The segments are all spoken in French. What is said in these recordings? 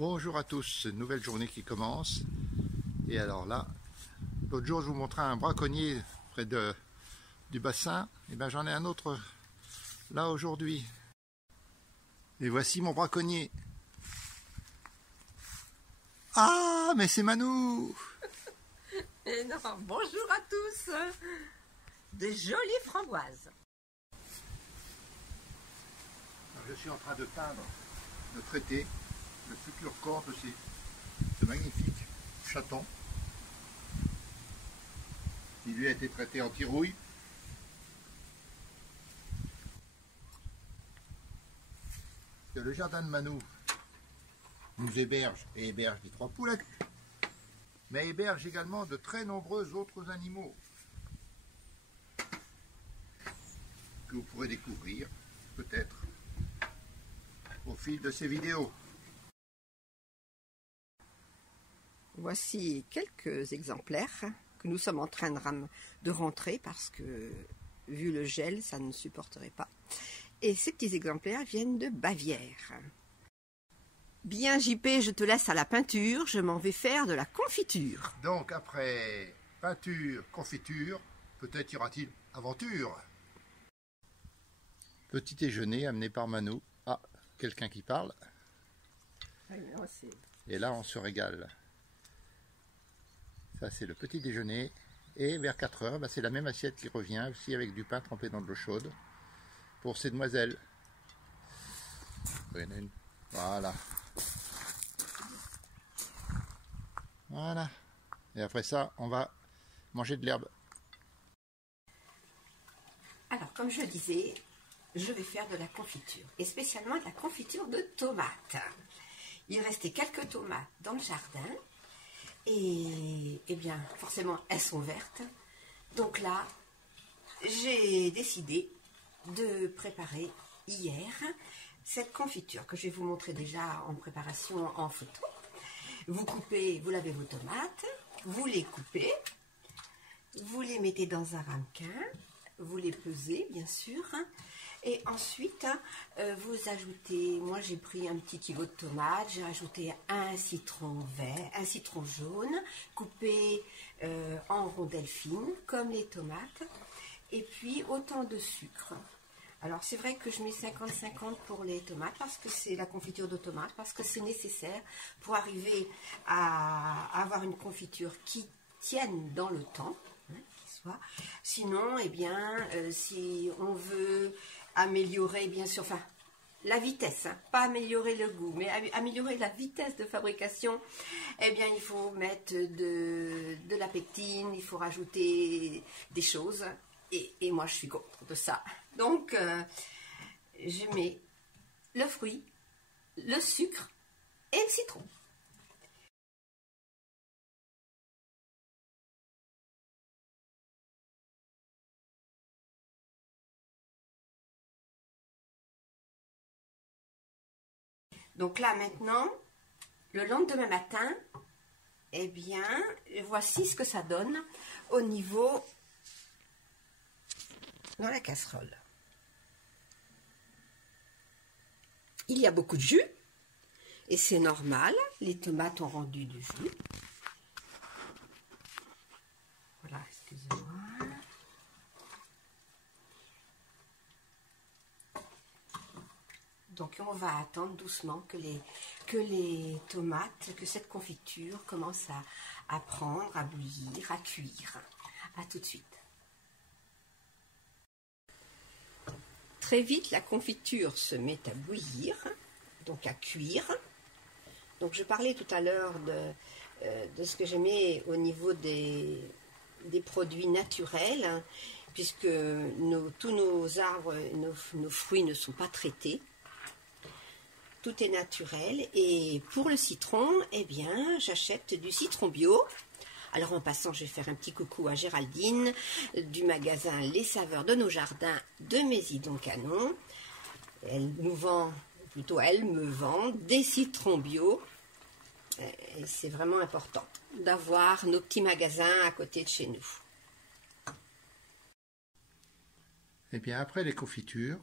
Bonjour à tous, nouvelle journée qui commence. Et alors là, l'autre jour je vous montrais un braconnier près du bassin. Et bien j'en ai un autre là aujourd'hui. Et voici mon braconnier. Ah, mais c'est Manou! Et non, bonjour à tous. De jolies framboises. Alors, je suis en train de peindre, de traiter le futur corps de ce magnifique chaton qui lui a été traité anti-rouille. Que le jardin de Manou nous héberge et héberge les 3 poulettes, mais héberge également de très nombreux autres animaux que vous pourrez découvrir peut-être au fil de ces vidéos. Voici quelques exemplaires que nous sommes en train de rentrer parce que, vu le gel, ça ne supporterait pas. Et ces petits exemplaires viennent de Bavière. Bien JP, je te laisse à la peinture, je m'en vais faire de la confiture. Donc après peinture, confiture, peut-être y aura-t-il aventure. Petit déjeuner amené par Manou. Ah, quelqu'un qui parle. Et là on se régale. Ça c'est le petit déjeuner. Et vers 4 heures, c'est la même assiette qui revient, aussi avec du pain trempé dans de l'eau chaude. Pour ces demoiselles. Voilà. Voilà. Et après ça, on va manger de l'herbe. Alors, comme je disais, je vais faire de la confiture. Et spécialement de la confiture de tomates. Il restait quelques tomates dans le jardin. Et bien, forcément, elles sont vertes. Donc là, j'ai décidé de préparer hier cette confiture que je vais vous montrer déjà en préparation en photo. Vous lavez vos tomates, vous les coupez, vous les mettez dans un ramequin, vous les pesez bien sûr, et ensuite vous ajoutez, moi j'ai pris un petit kilo de tomates, j'ai rajouté un citron vert, un citron jaune, coupé en rondelles fines comme les tomates, et puis autant de sucre. Alors c'est vrai que je mets 50-50 pour les tomates parce que c'est la confiture de tomates, parce que c'est nécessaire pour arriver à avoir une confiture qui tienne dans le temps, Sinon, eh bien, si on veut améliorer, bien sûr, enfin, la vitesse, pas améliorer le goût, mais améliorer la vitesse de fabrication, eh bien, il faut mettre de la pectine, il faut rajouter des choses, et moi, je suis contre de ça. Donc, je mets le fruit, le sucre et le citron. Donc là, maintenant, le lendemain matin, eh bien, voici ce que ça donne au niveau dans la casserole. Il y a beaucoup de jus, et c'est normal, les tomates ont rendu du jus. Voilà, excusez-moi. Donc on va attendre doucement que les tomates, que cette confiture commence à prendre, à bouillir, à cuire. À tout de suite. Très vite, la confiture se met à bouillir, donc à cuire. Donc je parlais tout à l'heure de ce que j'aimais au niveau des produits naturels, hein, puisque tous nos arbres, nos fruits ne sont pas traités. Tout est naturel, et pour le citron, eh bien, j'achète du citron bio. Alors en passant, je vais faire un petit coucou à Géraldine du magasin Les Saveurs de nos Jardins de Mésidon-Canon. Elle nous vend, plutôt elle me vend des citrons bio. Et c'est vraiment important d'avoir nos petits magasins à côté de chez nous. Et bien après les confitures,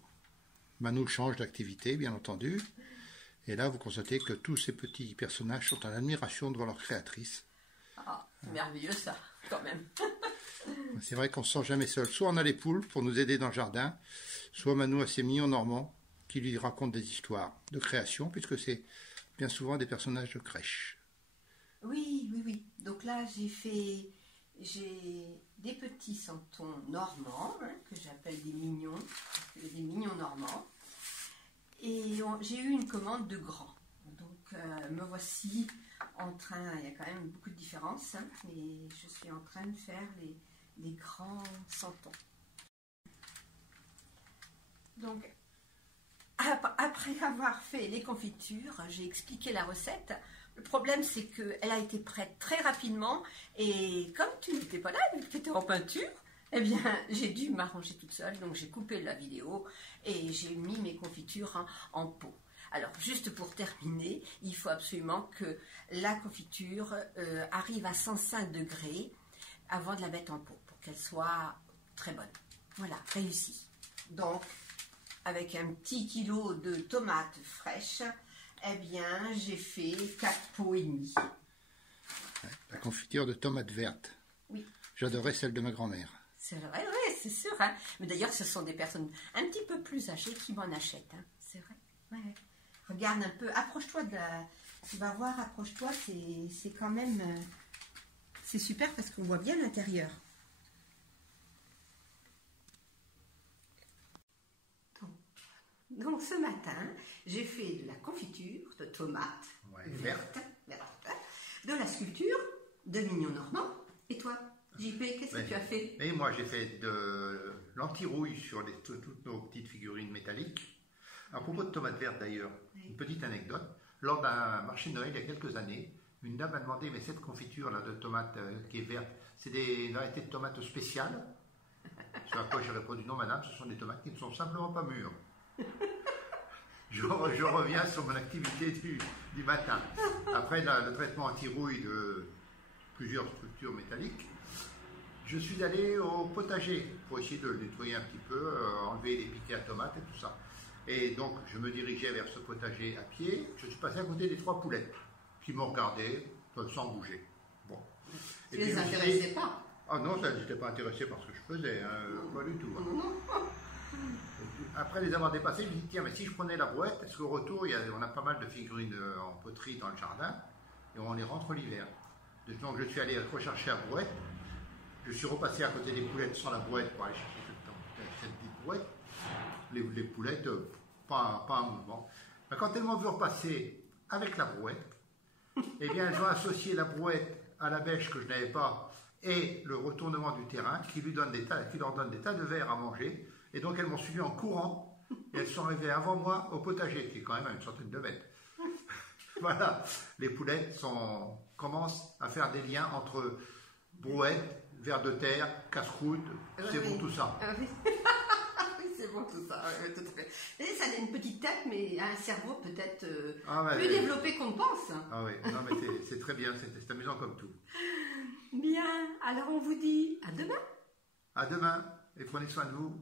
Manou change d'activité bien entendu. Et là, vous constatez que tous ces petits personnages sont en admiration devant leur créatrice. Ah, c'est merveilleux ça, quand même. C'est vrai qu'on ne se sent jamais seul. Soit on a les poules pour nous aider dans le jardin, soit Manou a ses mignons normands qui lui racontent des histoires de création, puisque c'est bien souvent des personnages de crèche. Oui, oui, oui. Donc là, j'ai des petits santons normands, hein, que j'appelle des mignons normands. Et j'ai eu une commande de grands. Donc me voici en train, il y a quand même beaucoup de différences, hein, et je suis en train de faire les grands santons. Donc, après avoir fait les confitures, j'ai expliqué la recette. Le problème, c'est qu'elle a été prête très rapidement, et comme tu n'étais pas là, vu que tu étais en peinture, eh bien, j'ai dû m'arranger toute seule, donc j'ai coupé la vidéo et j'ai mis mes confitures en pot. Alors, juste pour terminer, il faut absolument que la confiture arrive à 105 degrés avant de la mettre en pot, pour qu'elle soit très bonne. Voilà, réussi. Donc, avec un petit kilo de tomates fraîches, eh bien, j'ai fait 4 pots et demi. La confiture de tomates vertes. Oui. J'adorais celle de ma grand-mère. C'est vrai, oui, c'est sûr. Hein. Mais d'ailleurs, ce sont des personnes un petit peu plus âgées qui m'en achètent. Hein. C'est vrai. Ouais. Regarde un peu, approche-toi de la... Tu vas voir, approche-toi, c'est quand même... c'est super parce qu'on voit bien l'intérieur. Donc ce matin, j'ai fait de la confiture de tomates vertes, de la sculpture de mignons normands. Et toi, JP, qu'est-ce que tu as fait? Et moi, j'ai fait de l'anti-rouille sur toutes nos petites figurines métalliques. À propos de tomates vertes d'ailleurs, une petite anecdote. Lors d'un marché de Noël il y a quelques années, une dame m'a demandé, mais cette confiture là de tomates qui est verte, c'est des variétés de tomates spéciales? Sur laquelle j'ai répondu, non madame, ce sont des tomates qui ne sont simplement pas mûres. Je reviens sur mon activité du matin. Après le traitement anti-rouille de plusieurs structures métalliques, je suis allé au potager pour essayer de le nettoyer un petit peu, enlever les piquets à tomates et tout ça. Et donc, je me dirigeais vers ce potager à pied. Je suis passé à côté des 3 poulettes qui m'ont regardé sans bouger. Bon. Tu les intéressais pas? Ah non, ça, je n'étais pas intéressé par ce que je faisais, hein, pas du tout. Hein. Après les avoir dépassés, je me dis tiens, mais si je prenais la brouette, parce qu'au retour, on a pas mal de figurines en poterie dans le jardin, et on les rentre l'hiver. Donc je suis allé rechercher la brouette. Je suis repassé à côté des poulettes sans la brouette pour aller chercher cette petite brouette. Les poulettes, pas un mouvement. Mais quand elles m'ont vu repasser avec la brouette, eh bien, elles ont associé la brouette à la bêche que je n'avais pas et le retournement du terrain qui leur donne des tas de verre à manger. Et donc, elles m'ont suivi en courant et elles sont arrivées avant moi au potager, qui est quand même à une centaine de mètres. Voilà, les poulettes commencent à faire des liens entre brouette, vers de terre, casse-croûte, c'est bon tout ça. C'est bon tout ça, oui, tout à fait. Et ça a une petite tête, mais un cerveau peut-être ouais, plus développé qu'on ne pense. Ah oui, non mais c'est très bien, c'est amusant comme tout. Bien, alors on vous dit à demain. À demain, et prenez soin de vous.